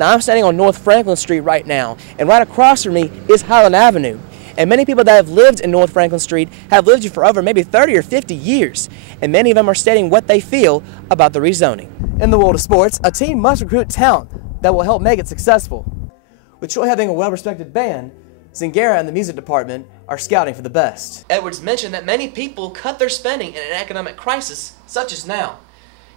Now I'm standing on North Franklin Street right now, and right across from me is Highland Avenue. And many people that have lived in North Franklin Street have lived here for over maybe 30 or 50 years, and many of them are stating what they feel about the rezoning. In the world of sports, a team must recruit talent that will help make it successful. With Troy having a well-respected band, Zingara and the music department are scouting for the best. Edwards mentioned that many people cut their spending in an economic crisis such as now.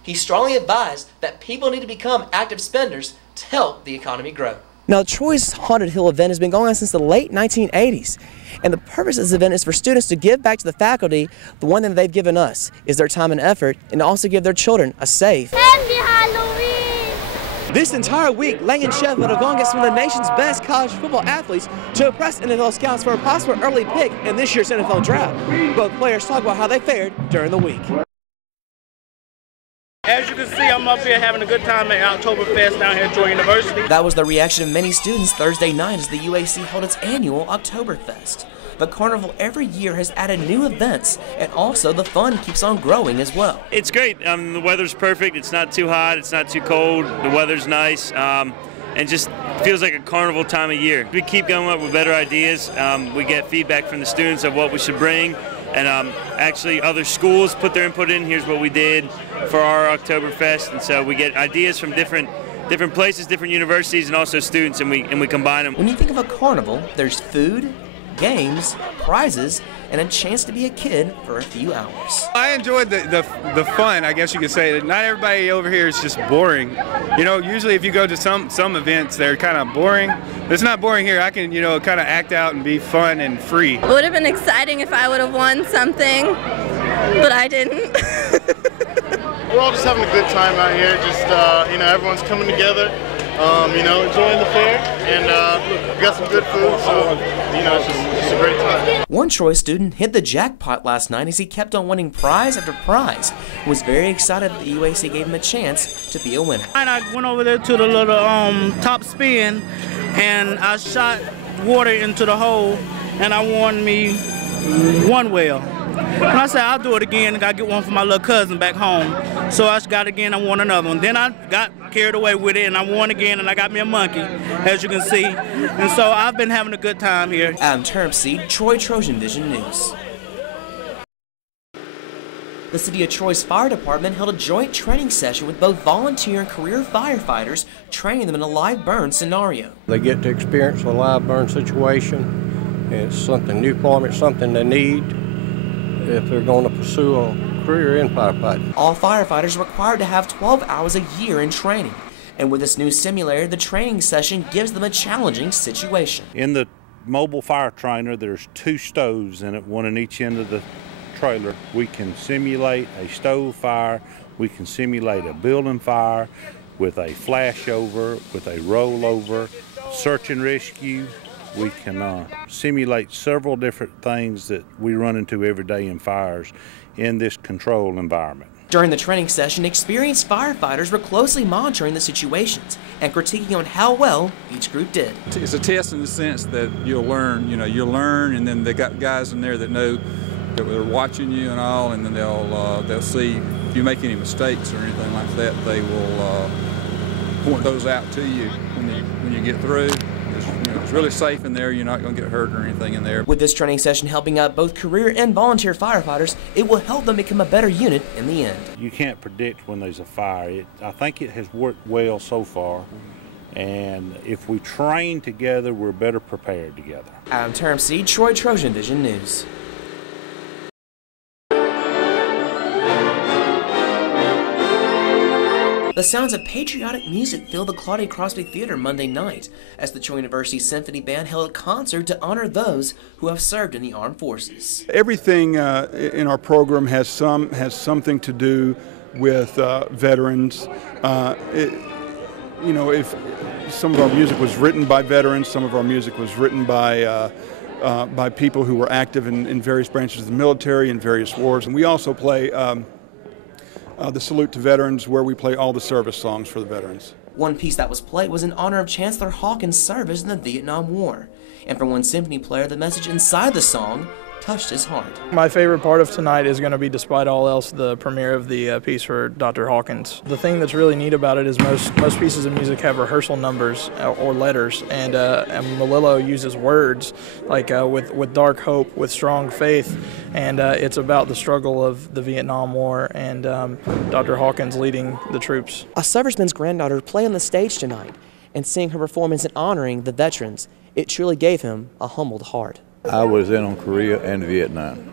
He strongly advised that people need to become active spenders to help the economy grow. Now, Troy's Haunted Hill event has been going on since the late 1980s, and the purpose of this event is for students to give back to the faculty the one thing they've given us is their time and effort, and to also give their children a safe. Happy Halloween! This entire week, Lang and Sheffield have gone against some of the nation's best college football athletes to impress NFL scouts for a possible early pick in this year's NFL draft. Both players talk about how they fared during the week. As you can see, I'm up here having a good time at Oktoberfest down here at Troy University. That was the reaction of many students Thursday night as the UAC held its annual Oktoberfest. The carnival every year has added new events, and also the fun keeps on growing as well. It's great. The weather's perfect. It's not too hot. It's not too cold. The weather's nice. And just feels like a carnival time of year. We keep coming up with better ideas. We get feedback from the students of what we should bring. And actually other schools put their input in. Here's what we did for our Oktoberfest. And so we get ideas from different places, different universities, and also students, and we combine them. When you think of a carnival, there's food, games, prizes, and a chance to be a kid for a few hours. I enjoyed the fun, I guess you could say. Not everybody over here is just boring. You know, usually if you go to some events, they're kind of boring. It's not boring here. I can, you know, kind of act out and be fun and free. It would have been exciting if I would have won something, but I didn't. We're all just having a good time out here. Just, you know, everyone's coming together. You know, enjoying the fair, and we got some good food, so, you know, it's just a great time. One Troy student hit the jackpot last night as he kept on winning prize after prize and was very excited that the UAC gave him a chance to be a winner. And I went over there to the little top spin, and I shot water into the hole, and I won me one whale. And I said, I'll do it again, and I get one for my little cousin back home. So I got it again, I won another one. Then I got carried away with it, and I won again, and I got me a monkey, as you can see. And so I've been having a good time here. Adam Turnipseed, Troy Trojan Vision News. The City of Troy's Fire Department held a joint training session with both volunteer and career firefighters, training them in a live burn scenario. They get to experience a live burn situation. It's something new for them, it's something they need if they're going to pursue a career in firefighting. All firefighters are required to have 12 hours a year in training. And with this new simulator, the training session gives them a challenging situation. In the mobile fire trainer, there's 2 stoves in it, one in each end of the trailer. We can simulate a stove fire, we can simulate a building fire with a flashover, with a rollover, search and rescue. We can simulate several different things that we run into every day in fires in this controlled environment. During the training session, experienced firefighters were closely monitoring the situations and critiquing on how well each group did. It's a test in the sense that you'll learn, you'll learn, and then they got guys in there that know that they're watching you and all, and then they'll see if you make any mistakes or anything like that, they will point those out to you when you get through. It's really safe in there. You're not going to get hurt or anything in there. With this training session helping out both career and volunteer firefighters, it will help them become a better unit in the end. You can't predict when there's a fire. I think it has worked well so far, and if we train together, we're better prepared together. Adam Turnipseed, Troy Trojan Vision News. The sounds of patriotic music filled the Claudia Crosby Theater Monday night as the Troy University Symphony Band held a concert to honor those who have served in the armed forces. Everything in our program has something to do with veterans. If some of our music was written by veterans, some of our music was written by people who were active in various branches of the military in various wars, and we also play the Salute to Veterans, where we play all the service songs for the veterans. One piece that was played was in honor of Chancellor Hawkins' service in the Vietnam War. And for one symphony player, the message inside the song touched his heart. My favorite part of tonight is going to be, despite all else, the premiere of the piece for Dr. Hawkins. The thing that's really neat about it is most pieces of music have rehearsal numbers or letters, and Melillo uses words like with dark hope, with strong faith, and it's about the struggle of the Vietnam War and Dr. Hawkins leading the troops. A serviceman's granddaughter played on the stage tonight, and seeing her performance and honoring the veterans, it truly gave him a humbled heart. I was in on Korea and Vietnam.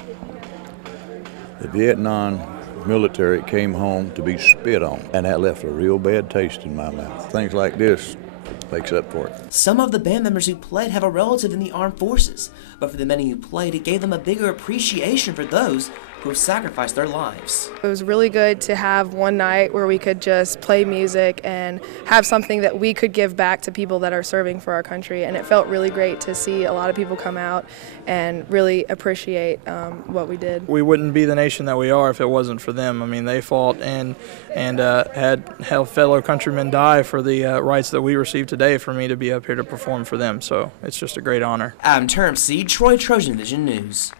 The Vietnam military came home to be spit on, and that left a real bad taste in my mouth. Things like this makes up for it. Some of the band members who played have a relative in the armed forces, but for the many who played, it gave them a bigger appreciation for those who have sacrificed their lives. It was really good to have one night where we could just play music and have something that we could give back to people that are serving for our country, and it felt really great to see a lot of people come out and really appreciate what we did. We wouldn't be the nation that we are if it wasn't for them. I mean, they fought and had fellow countrymen die for the rights that we received today, for me to be up here to perform for them, so it's just a great honor. I'm Turnipseed, Troy Trojan Vision News.